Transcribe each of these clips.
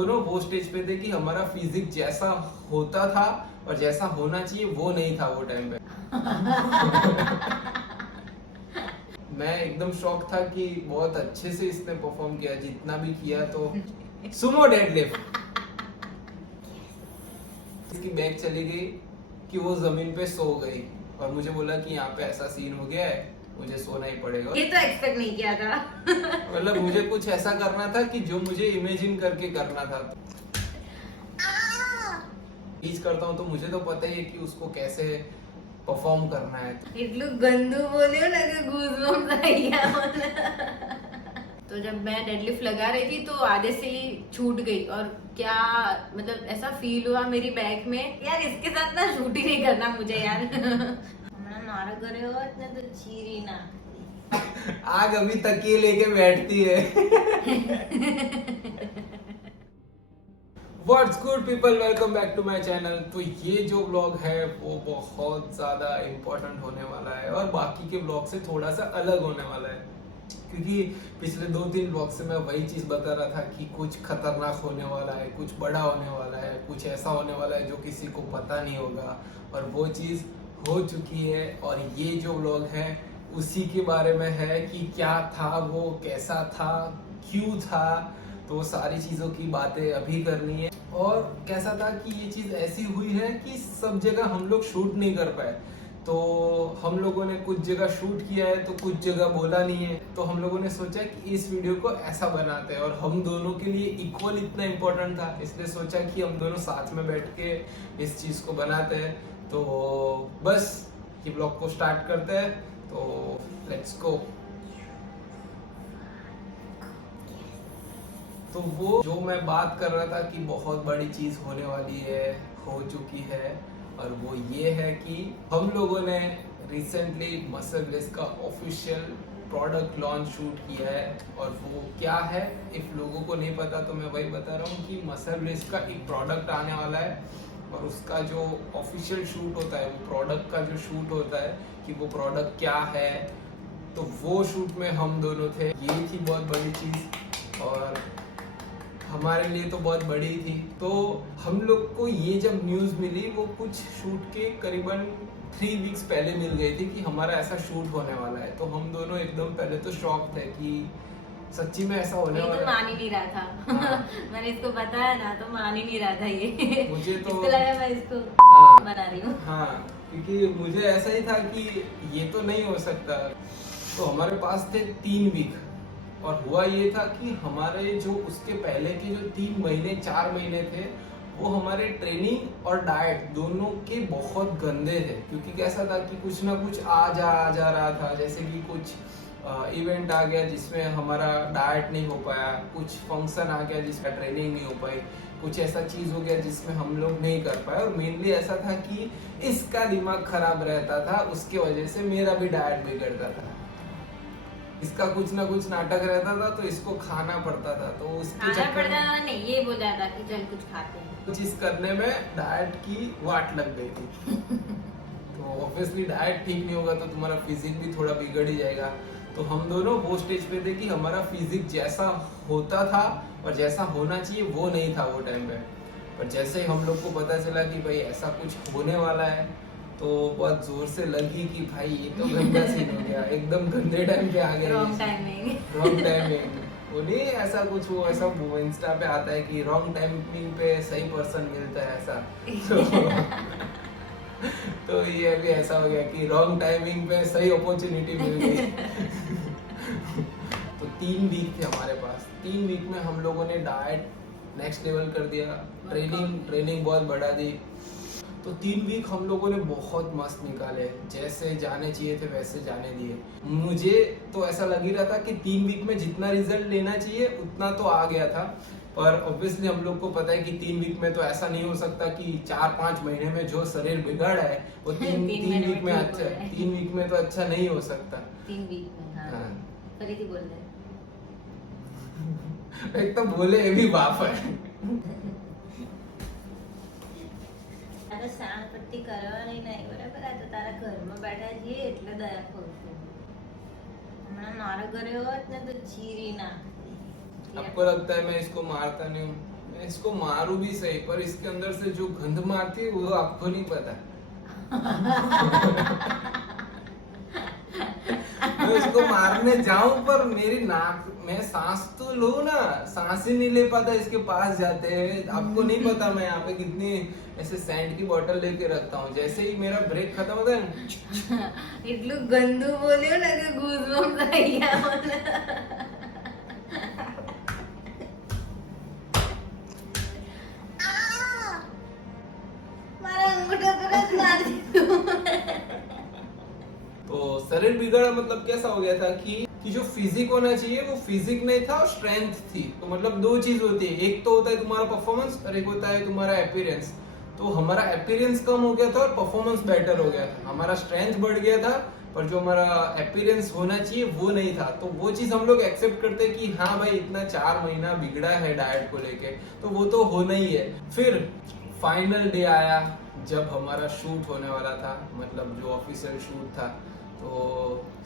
दोनों वो स्टेज पे थे कि हमारा फिजिक जैसा होता था और जैसा होना चाहिए वो नहीं था वो टाइम पे। मैं एकदम शॉक था कि बहुत अच्छे से इसने परफॉर्म किया, जितना भी किया। तो सुमो डेडलिफ्ट, इसकी बैग चली गई कि वो जमीन पे सो गई और मुझे बोला कि यहाँ पे ऐसा सीन हो गया है, मुझे सोना ही पड़ेगा। ये तो एक्सपेक्ट नहीं किया था। मतलब मुझे कुछ ऐसा करना था कि जो मुझे इमेजिन करके करना था। टीच करता हूँ तो मुझे तो पता ही है कि उसको कैसे परफॉर्म करना है। इतलू गंदू बोलियो ना कि गूज़बम्स आ गया मुझे। तो जब मैं डेडलिफ्ट लगा रही थी तो आधे से ही छूट गई और क्या मतलब ऐसा फील हुआ मेरी बैक में, यार इसके साथ ना शूट ही नहीं करना मुझे यार। हमारा मारा करे हो इतने तो चीरी ना आग अभी तकिए लेके बैठती है। What's good people, welcome back to my channel. तो ये जो व्लॉग है वो बहुत ज्यादा इम्पोर्टेंट होने वाला है और बाकी के व्लॉग से थोड़ा सा अलग होने वाला है, क्योंकि पिछले 2-3 व्लॉग से मैं वही चीज बता रहा था कि कुछ खतरनाक होने वाला है, कुछ बड़ा होने वाला है, कुछ ऐसा होने वाला है जो किसी को पता नहीं होगा, और वो चीज हो चुकी है। और ये जो व्लॉग है उसी के बारे में है कि क्या था वो, कैसा था, क्यों था। तो वो सारी चीजों की बातें अभी करनी है। और कैसा था कि ये चीज ऐसी हुई है कि सब जगह हम लोग शूट नहीं कर पाए। तो हम लोगों ने कुछ जगह शूट किया है तो कुछ जगह बोला नहीं है। तो हम लोगों ने सोचा कि इस वीडियो को ऐसा बनाते हैं, और हम दोनों के लिए इक्वल इतना इम्पोर्टेंट था, इसलिए सोचा कि हम दोनों साथ में बैठ के इस चीज को बनाते हैं। तो बस ये ब्लॉग को स्टार्ट करते हैं, तो लेट्स गो। तो वो जो मैं बात कर रहा था कि बहुत बड़ी चीज होने वाली है, हो चुकी है, और वो ये है कि हम लोगों ने रिसेंटली मसल ब्लेस का ऑफिशियल प्रोडक्ट लॉन्च शूट किया है। और वो क्या है, इफ लोगों को नहीं पता तो मैं वही बता रहा हूँ कि मसल ब्लेस का एक प्रोडक्ट आने वाला है, और उसका जो ऑफिशियल शूट होता है, वो प्रोडक्ट का जो शूट होता है कि वो प्रोडक्ट क्या है, तो वो शूट में हम दोनों थे। ये थी बहुत बड़ी चीज और हमारे लिए तो बहुत बड़ी थी। तो हम लोग को ये जब न्यूज़ मिली वो कुछ शूट के करीबन 3 वीक्स पहले मिल गई थी कि हमारा ऐसा शूट होने वाला है। तो हम दोनों एकदम पहले तो शॉक थे कि सच्ची में ऐसा होने वाला है। मान ही नहीं रहा था। हाँ। मैंने इसको बताया ना तो मान ही नहीं रहा था ये। मुझे तो इसको लगा मैं इसको हाँ बना रही हूँ। हाँ, क्योंकि मुझे ऐसा ही था कि ये तो नहीं हो सकता। तो हमारे पास थे 3 वीक, और हुआ ये था कि हमारे जो उसके पहले के जो 3 महीने 4 महीने थे वो हमारे ट्रेनिंग और डाइट दोनों के बहुत गंदे थे। क्योंकि कैसा था कि कुछ ना कुछ आ जा रहा था, जैसे कि कुछ इवेंट आ गया जिसमें हमारा डाइट नहीं हो पाया, कुछ फंक्शन आ गया जिसका ट्रेनिंग नहीं हो पाई, कुछ ऐसा चीज हो गया जिसमें हम लोग नहीं कर पाए। और मेनली ऐसा था कि इसका दिमाग खराब रहता था, उसके वजह से मेरा भी डाइट बिगड़ता था। इसका कुछ ना कुछ नाटक रहता था तो इसको खाना पड़ता था, तो उसके चक्कर में नहीं, ये बोल रहा था कि चल कुछ खाते हैं। कुछ इस करने में डाइट की वाट लग गई थी। तो ऑब्वियसली डाइट ठीक नहीं होगा तो तुम्हारा फिजिक भी थोड़ा बिगड़ ही जाएगा। तो हम दोनों वो स्टेज पे थे कि हमारा फिजिक जैसा होता था और जैसा होना चाहिए वो नहीं था वो टाइम पे। पर जैसे ही हम लोग को पता चला कि भाई ऐसा कुछ होने वाला है, तो बहुत जोर से लगी कि भाई ये तो गंदा सीन हो गया, एकदम गंदे टाइम पे आ गया। Wrong timing. रॉन्ग टाइमिंग वो नहीं, ऐसा कुछ वो ऐसा इंस्टा पे आता है कि रॉन्ग टाइमिंग पे सही पर्सन मिलता है ऐसा। तो ये अभी ऐसा हो गया कि रॉन्ग टाइमिंग पे सही अपॉर्चुनिटी मिल गई। तो 3 वीक थे हमारे पास। 3 वीक में हम लोगों ने डाइट नेक्स्ट लेवल कर दिया, ट्रेनिंग बहुत बढ़ा दी। तो 3 वीक हम लोगों ने बहुत मस्त निकाले, जैसे जाने चाहिए थे वैसे जाने दिए। मुझे तो ऐसा लग ही रहा था कि 3 वीक में जितना रिजल्ट लेना चाहिए उतना तो आ गया था। पर ऑब्वियसली हम लोग को पता है कि 3 वीक में तो ऐसा नहीं हो सकता कि 4-5 महीने में जो शरीर बिगड़ा है वो 3 वीक में अच्छा, 3 वीक में तो अच्छा नहीं हो सकता। 3 वीक में हाँ। फरीदी बोल रहे एक तो बोले ये भी बाप है। શાંતિ કરવાની નહીં બરાબર, આ તો તારા ઘરમાં બેઠા છીએ એટલે દયા કરું છું. હમણાં મારા ઘરે હોત ને તો ચીરી નાખતી. आपको लगता है मैं इसको मारता नहीं हूँ? मैं इसको मारू भी सही, पर इसके अंदर से जो गंध मारती है वो आपको नहीं पता। मैं उसको मारने जाऊं पर मेरी नाक में सांस तो लो ना, सांस ही नहीं ले पाता इसके पास जाते हैं। आपको नहीं पता मैं यहाँ पे कितनी ऐसे सैंड की बोतल लेके रखता हूँ। जैसे ही मेरा ब्रेक खत्म होता है इतलू गंदू बोल्यो ना कि गूज़बम्स आई ગયા મને. મારા અંગૂઠા પર જ મારી દીધું. तो शरीर बिगड़ा मतलब कैसा हो गया था कि जो फिजिक होना चाहिए वो फिजिक नहीं था और स्ट्रेंथ थी। तो मतलब दो चीज होती है, एक तो होता है तुम्हारा परफॉर्मेंस और एक होता है तुम्हारा अपीयरेंस। तो हमारा अपीयरेंस कम हो गया था और परफॉर्मेंस बेटर हो गया था। हमारा स्ट्रेंथ बढ़ गया था पर जो हमारा अपीयरेंस होना चाहिए वो नहीं था। तो वो चीज हम लोग एक्सेप्ट करते हैं कि हाँ भाई इतना 4 महीना बिगड़ा है डाइट को लेके, तो वो तो होना ही है। फिर फाइनल डे आया जब हमारा शूट होने वाला था, मतलब जो ऑफिशियल शूट था। तो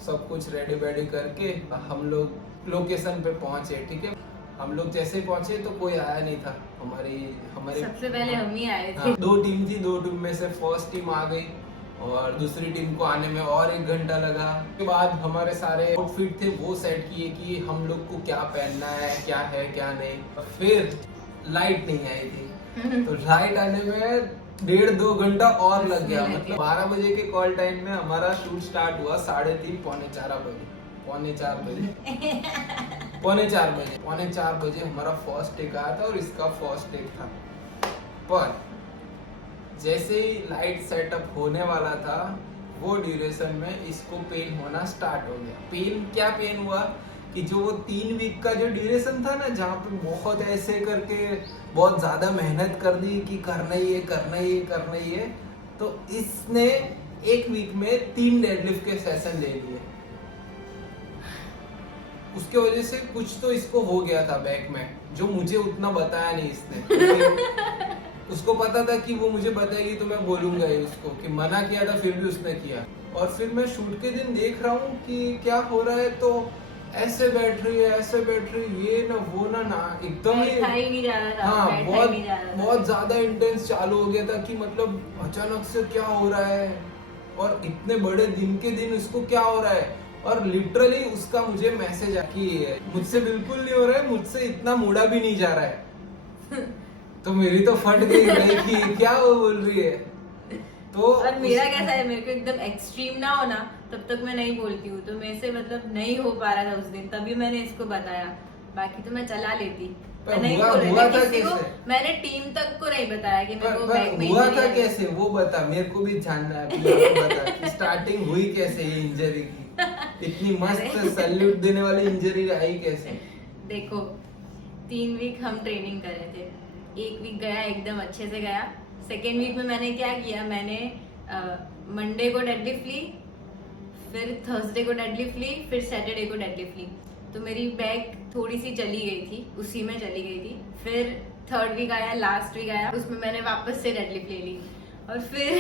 सब कुछ रेडी वेडी करके हम लोग लोकेशन पे पहुंचे। ठीक है, हम लोग जैसे ही पहुंचे तो कोई आया नहीं था। हमारे सबसे पहले हम ही आए थे। हाँ, 2 टीम थी, 2 टीम में से फर्स्ट टीम आ गई और दूसरी टीम को आने में और 1 घंटा लगा। उसके बाद हमारे सारे आउटफिट थे वो सेट किए कि हम लोग को क्या पहनना है क्या नहीं। फिर लाइट नहीं आई थी, तो लाइट आने में 1.5-2 घंटा और लग गया। मतलब 12 बजे के कॉल टाइम में हमारा शूट स्टार्ट हुआ 3:30 पौने 4 बजे हमारा फर्स्ट टेक आया था और इसका फर्स्ट टेक था। पर जैसे ही लाइट सेटअप होने वाला था वो ड्यूरेशन में इसको पेन होना स्टार्ट हो गया। क्या पेन हुआ कि जो वो 3 वीक का जो ड्यूरेशन था ना, जहाँ पे बहुत ऐसे करके बहुत ज्यादा मेहनत कर दी कि करना ही है, तो इसने 1 वीक में 3 डेडलिफ्ट के सेशन ले लिए। उसके वजह से कुछ तो इसको हो गया था बैक में, जो मुझे उतना बताया नहीं इसने। उसको पता था कि वो मुझे बताएगी तो मैं बोलूंगा ही उसको, कि मना किया था फिर भी उसने किया। और फिर मैं शूट के दिन देख रहा हूँ कि क्या हो रहा है, तो ऐसे बैठ रही है ये ना वो ना एकदम ही नहीं जा रहा था। हाँ, बहुत ज्यादा इंटेंस चालू हो गया था कि मतलब अचानक से क्या हो रहा है और इतने बड़े दिन के दिन उसको क्या हो रहा है। और लिटरली उसका मुझे मैसेज आया कि मुझसे बिल्कुल नहीं हो रहा है, मुझसे इतना मुड़ा भी नहीं जा रहा है। तो मेरी तो फट गई भाई कि क्या वो बोल रही है। तो और मेरा कैसा है, मेरे को एकदम एक्सट्रीम ना हो ना तब तक मैं नहीं बोलती हूँ। तो मेरे से मतलब नहीं हो पा रहा था उस दिन, तभी मैंने इसको बताया। बाकी तो मैं चला लेती, मैं नहीं बोल रही थी किसी को। मैंने टीम तक को नहीं बताया कि मेरे को बैक में हुआ था कैसे वो बता, मेरे को भी जानना है। बता कि स्टार्टिंग हुई कैसे ये इंजरी की, इतनी मस्त सैल्यूट देने वाली इंजरी आई कैसे। देखो 3 वीक हम ट्रेनिंग कर रहे थे, 1 वीक गया एकदम अच्छे से गया। सेकेंड वीक में मैंने क्या किया, मैंने मंडे को डेडलिफ्ट ली, फिर थर्सडे को डेडलिफ्ट ली, फिर सैटरडे को डेडलिफ्ट ली। तो मेरी बैक थोड़ी सी चली गई थी, उसी में चली गई थी। फिर थर्ड वीक आया, लास्ट वीक आया, उसमें मैंने वापस से डेडलिफ्ट ले ली। और फिर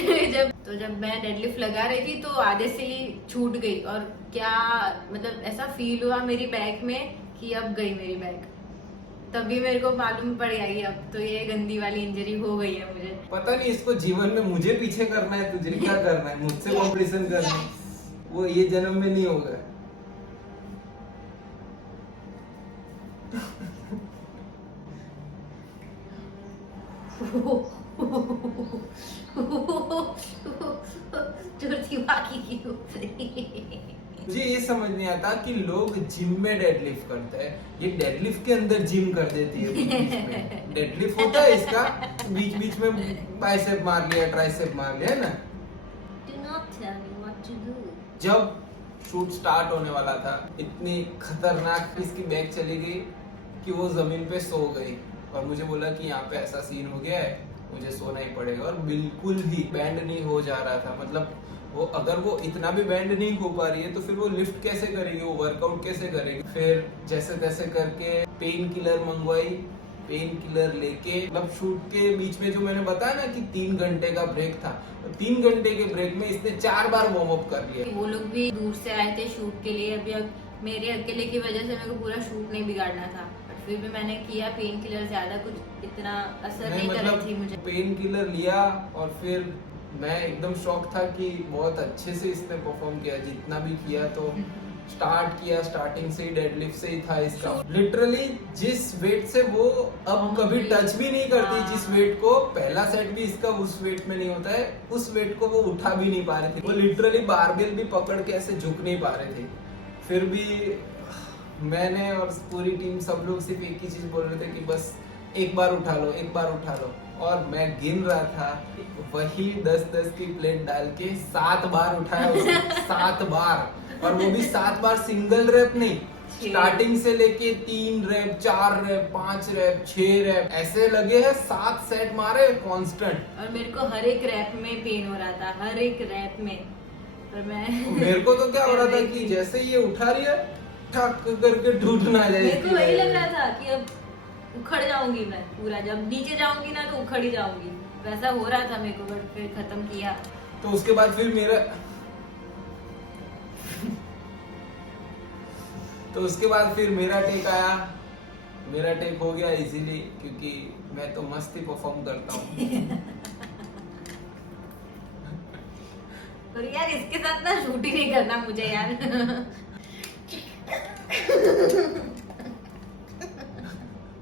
जब मैं डेडलिफ्ट लगा रही थी तो आधे से ही छूट गई। और क्या मतलब ऐसा फील हुआ मेरी बैक में कि अब गई मेरी बैक। तभी मेरे को मालूम पड़ गया कि अब तो ये गंदी वाली इंजरी हो गई है मुझे। पता नहीं इसको जीवन में मुझे पीछे करना है, तुझे क्या करना है, मुझसे कॉम्पिटिशन करना है, वो ये जन्म में नहीं होगा। मुझे ये समझ नहीं आता कि लोग जिम में डेडलिफ्ट करते हैं, ये डेडलिफ्ट के अंदर जिम कर देती है। बीच में डेडलिफ्ट होता है इसका, बीच बीच में बाइसेप मार लिया, ट्राइसेप मार लिया, है ना। Do not tell me what to do. जब शूट स्टार्ट होने वाला था, इतनी खतरनाक इसकी बैक चली गई कि वो जमीन पे सो गई और मुझे बोला कि यहाँ पे ऐसा सीन हो गया है, मुझे सोना ही पड़ेगा। और बिल्कुल ही बैंड नहीं हो जा रहा था। मतलब वो अगर वो इतना भी बैंड नहीं हो पा रही है तो फिर वो लिफ्ट कैसे करेगी, वो वर्कआउट कैसे करेगी। फिर जैसे तैसे करके पेन किलर मंगवाई, पेन किलर लेके, मतलब शूट के बीच में जो मैंने बताया ना कि 3 घंटे का ब्रेक था, 3 घंटे के ब्रेक में इसने 4 बार वार्म अप कर लिया। वो लोग भी दूर से आए थे शूट के लिए। अभी मेरे अकेले की वजह से मेरे को पूरा शूट नहीं बिगाड़ना था। फिर भी मैंने किया। पेन किलर ज्यादा कुछ इतना असर नहीं कर मतलब रही थी मुझे। पेन किलर लिया और फिर मैं एकदम शॉक था कि बहुत अच्छे से इसने परफॉर्म किया, जितना भी किया। तो स्टार्ट किया, स्टार्टिंग से ही डेडलिफ्ट से ही था इसका। लिटरली जिस वेट से वो अब कभी टच भी नहीं करती, जिस वेट को पहला सेट भी इसका उस वेट में नहीं होता है, उस वेट को वो उठा भी नहीं पा रही थी। वो लिटरली बारबेल भी पकड़ के ऐसे झुक नहीं पा रहे थे। फिर भी मैंने और पूरी टीम सब लोग सिर्फ एक ही चीज बोल रहे थे कि बस एक बार उठा लो, एक बार उठा लो। और मैं गिन रहा था, वही 10-10 की प्लेट डाल के 7 बार उठाया उसने, 7 बार। और वो भी 7 बार सिंगल रैप नहीं, स्टार्टिंग से लेके 3 रैप, 4 रैप, 5 रैप, 6 रैप, ऐसे लगे हैं 7 सेट मारे कांस्टेंट। और मेरे को हर एक रैप में पेन हो रहा था, हर एक रैप में। पर मैं मेरे को तो क्या हो रहा था कि जैसे ये उठा रही है, ठक करके टूट ना जाए। मेरे को वही लग रहा था कि अब उखड़ जाऊंगी मैं पूरा, जब नीचे जाऊंगी ना तो उखड़ ही जाऊंगी, वैसा हो रहा था मेरे को। बट फिर खत्म किया। तो उसके बाद फिर मेरा टेक आया। मेरा टेक हो गया इजीली, क्योंकि मैं तो मस्त ही परफॉर्म करता हूँ। पर यार इसके साथ ना शूट ही नहीं करना मुझे यार।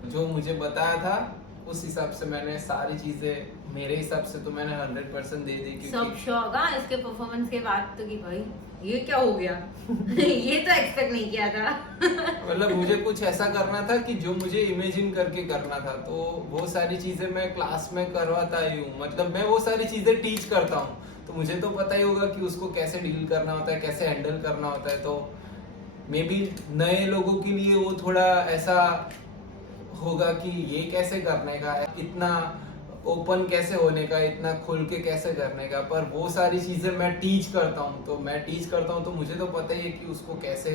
जो मुझे बताया था उस हिसाब से मैंने सारी चीजें, मेरे हिसाब से तो मैंने 100% दे दी। सब शौक हाँ इसके परफॉर्मेंस के बाद तो कि भाई ये क्या हो गया। ये तो एक्सपेक्ट नहीं किया था। मतलब मुझे कुछ ऐसा करना था कि जो मुझे इमेजिन करके करना था, तो वो सारी चीजें मैं क्लास में करवाता ही हूँ। मतलब मैं वो सारी चीजें टीच करता हूँ, तो मुझे तो पता ही होगा कि उसको कैसे डील करना होता है, कैसे हैंडल करना होता है। तो मे बी नए लोगों के लिए वो थोड़ा ऐसा होगा कि ये कैसे करने का है, इतना ओपन कैसे होने का, इतना खुल के कैसे करने का। पर वो सारी चीजें मैं टीच करता हूँ, तो मुझे तो पता ही है कि उसको कैसे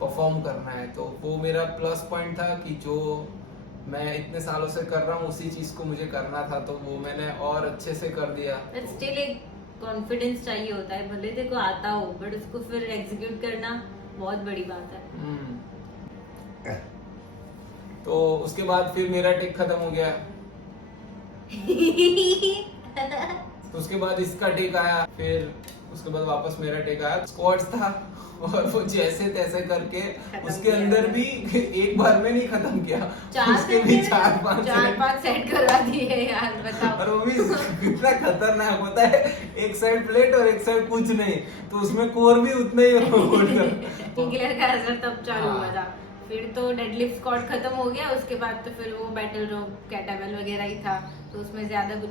परफॉर्म करना है। तो वो मेरा प्लस पॉइंट था कि जो मैं इतने सालों से कर रहा हूँ उसी चीज को मुझे करना था, तो वो मैंने और अच्छे से कर दिया। स्टिल एक कॉन्फिडेंस चाहिए होता है, भले तेरे को आता हो बट उसको फिर एग्जीक्यूट करना बहुत बड़ी बात है। तो उसके बाद फिर मेरा टेक खत्म हो गया। तो उसके बाद इसका टेक आया, फिर उसके बाद वापस मेरा टेक आया। स्क्वाट्स था और वो जैसे तैसे करके उसके अंदर भी एक बार में नहीं खत्म किया, उसके भी 4-5 सेट करवा दिए यार, बताओ। और वो भी कितना खतरनाक होता है, एक साइड प्लेट और एक साइड कुछ नहीं, तो उसमें कोर भी उतना ही होल्ड कर का असर तब चालू हुआ था। फिर तो डेडलिफ्ट स्क्वाट खत्म हो गया, उसके बाद तो फिर वो बैटल रोप, कैटाबेल वगैरह ही था। तो उसमें ज्यादा कुछ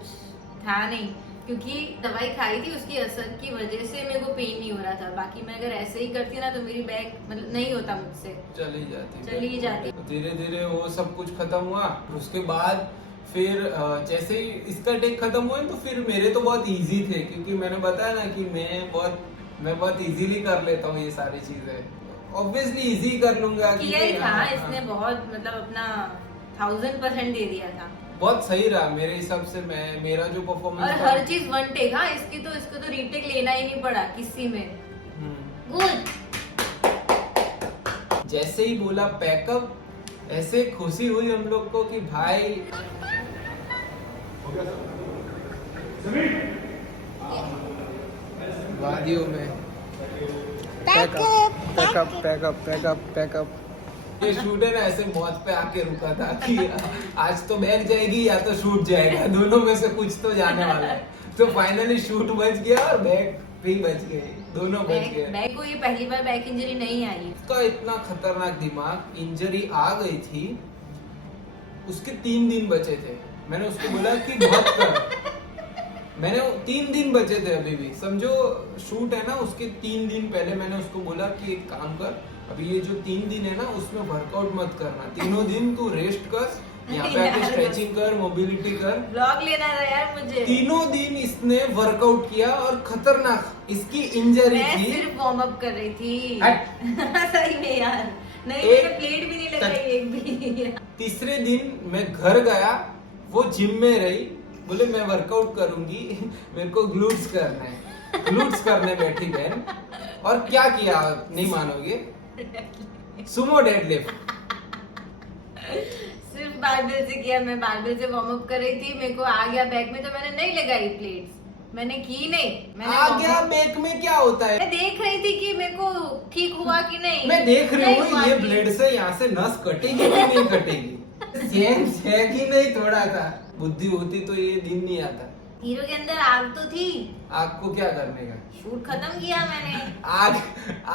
था नहीं, क्योंकि दवाई खाई थी, उसकी असर की वजह से मेरे को पेन नहीं हो रहा था। बाकी मैं अगर ऐसे ही करती ना तो मेरी बैक मतलब नहीं होता मुझसे, चली जाती। तो धीरे धीरे वो सब कुछ खत्म हुआ। उसके बाद फिर जैसे ही इसका टेक खत्म हुआ तो फिर मेरे तो बहुत इजी थे, क्योंकि मैंने बताया ना कि मैं बहुत इजीली कर लेता हूँ ये सारी चीजें। ऑब्वियसली इजी कर लूंगा। किया ही था इसने बहुत, मतलब अपना 1000% दे दिया था। बहुत सही रहा मेरे हिसाब से। मेरा जो परफॉर्मेंस और हर चीज 1 टेक। हाँ इसको तो रीटेक लेना ही नहीं पड़ा किसी में। गुड। जैसे ही बोला पैकअप, ऐसे खुशी हुई हम लोग को कि भाई वादियों में पैकअप। ये शूट है ना, ऐसे मौत पे आके रुका था कि आज तो बैग जाएगी या तो शूट जाएगा, दोनों में से कुछ तो जाने वाला है। तो फाइनली शूट बच गया और बैग भी बच गए, दोनों बच गए। बैग को ये पहली बार बैक इंजरी नहीं आई। उसका इतना खतरनाक दिमाग, इंजरी आ गई थी, उसके 3 दिन बचे थे। मैंने उसको बोला कि बहुत कर, मैंने 3 दिन बचे थे अभी भी, समझो शूट है ना, उसके 3 दिन पहले मैंने उसको बोला कि एक काम कर, अभी ये जो 3 दिन है ना उसमें वर्कआउट मत करना, तीनों दिन तू रेस्ट कर, यहाँ पे आके स्ट्रेचिंग कर, मोबिलिटी कर। ब्लॉग लेना था यार मुझे। तीनों दिन इसने वर्कआउट किया और खतरनाक इसकी इंजरी थी। मैं सिर्फ वार्म अप कर रही थी। सही में यार, नहीं मैंने प्लेट भी नहीं लगाई एक भी। तीसरे दिन मैं घर गया, वो जिम में रही, बोले मैं वर्कआउट करूंगी, मेरे को ग्लूट्स करना है। ग्लूट्स करने बैठी बहन, और क्या किया नहीं मानोगे, सुमो डेडलिफ्ट। सिर्फ बारबेल से किया, मैं बारबेल से वार्म अप कर रही थी, मेरे को आ गया बैक में तो मैंने नहीं लगाई प्लेट्स, मैंने की नहीं, मैंने आ warm गया up- बैक में क्या होता है? मैं देख रही थी कि मेरे को ठीक हुआ कि नहीं। मैं देख रही नहीं हूँ हुआ ये कि- ब्लेड से यहाँ से नस कटेगी कि नहीं कटेगी, सेंस है कि नहीं थोड़ा सा बुद्धि होती तो ये दिन नहीं आता। हीरो के अंदर आग तो थी, आग को क्या करने का? शूट खत्म किया मैंने। आग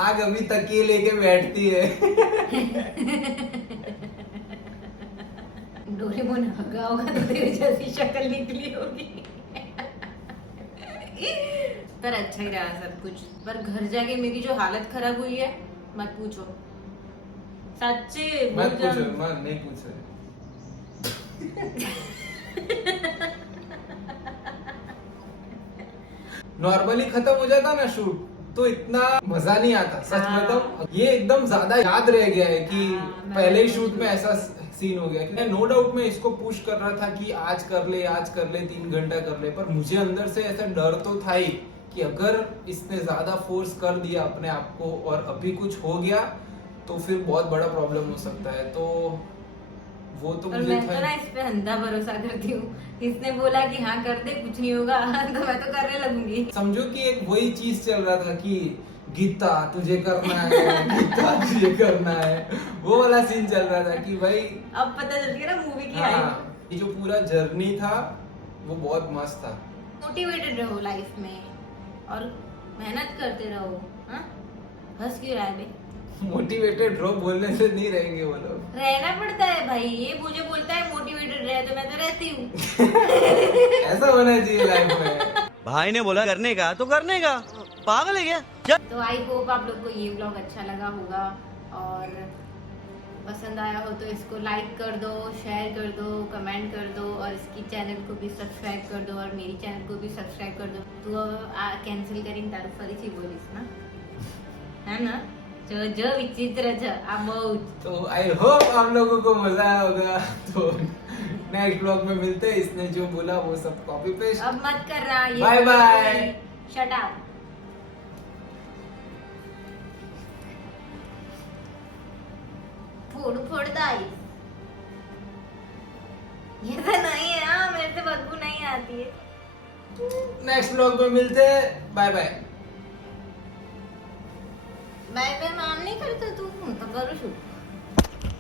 आग अभी तकिए लेके बैठती है। डोरेमोन हगा होगा तो तेरे जैसी शक्ल निकली होगी। पर अच्छा ही रहा सब कुछ, पर घर जाके मेरी जो हालत खराब हुई है मत पूछो, सच्ची मत भूल पूछो, जाओ। मत नहीं पूछ रहे। नॉर्मली खत्म हो जाता ना शूट तो इतना मजा नहीं आता, सच हाँ। बताऊं ये एकदम ज्यादा याद रह गया है कि हाँ, मैं पहले ही भी शूट में ऐसा सीन हो गया। मैं नो डाउट मैं इसको पुश कर रहा था कि आज कर ले 3 घंटा कर ले, पर मुझे अंदर से ऐसा डर तो था ही कि अगर इसने ज्यादा फोर्स कर दिया अपने आप को और अभी कुछ हो गया तो फिर बहुत बड़ा प्रॉब्लम हो सकता है। तो वो तो पर मुझे मैं था तो ना इस पे अंधा भरोसा करती हूँ, इसने बोला कि हाँ कर दे कुछ नहीं होगा तो मैं तो करने लगूंगी। समझो कि एक वही चीज चल रहा था कि गीता तुझे करना है, गीता तुझे करना है, वो वाला सीन चल रहा था कि भाई अब पता चल गया ना मूवी की आई। हाँ, ये जो पूरा जर्नी था वो बहुत मस्त था। मोटिवेटेड रहो लाइफ में और मेहनत करते रहो। हाँ? हंस क्यों रहा है बे? मोटिवेटेड रहो बोलने से नहीं रहेंगे वो लोग। रहना पड़ता है भाई, ये मुझे बोलता है मोटिवेटेड रहे तो मैं तो रहती हूँ। ऐसा होना चाहिए लाइफ में। भाई ने बोला करने का तो करने का, पागल है क्या? तो आई होप आप लोग को ये व्लॉग अच्छा लगा होगा और पसंद आया हो तो इसको लाइक कर दो, शेयर कर दो, कमेंट कर दो और इसकी चॅनल को भी सब्सक्राइब कर दो और मेरी चॅनल को भी सब्सक्राइब कर दो। तू कैंसिल करीन तारू फरीથી बोलीस ना, है ना? जो विचित्र છે આ બહુ तो आई होप आप लोगों को मजा आया होगा। तो नेक्स्ट ब्लॉग में मिलते हैं। इसने जो बोला वो सब कॉपी पेस्ट। अब मत करना ये। Bye bye. Shut up. फोड़ दाई। ये तो नहीं है, हाँ मेरे से बदबू नहीं आती है। नेक्स्ट ब्लॉग में मिलते हैं। Bye bye. मैं नाम नहीं करता तू तो करू छू।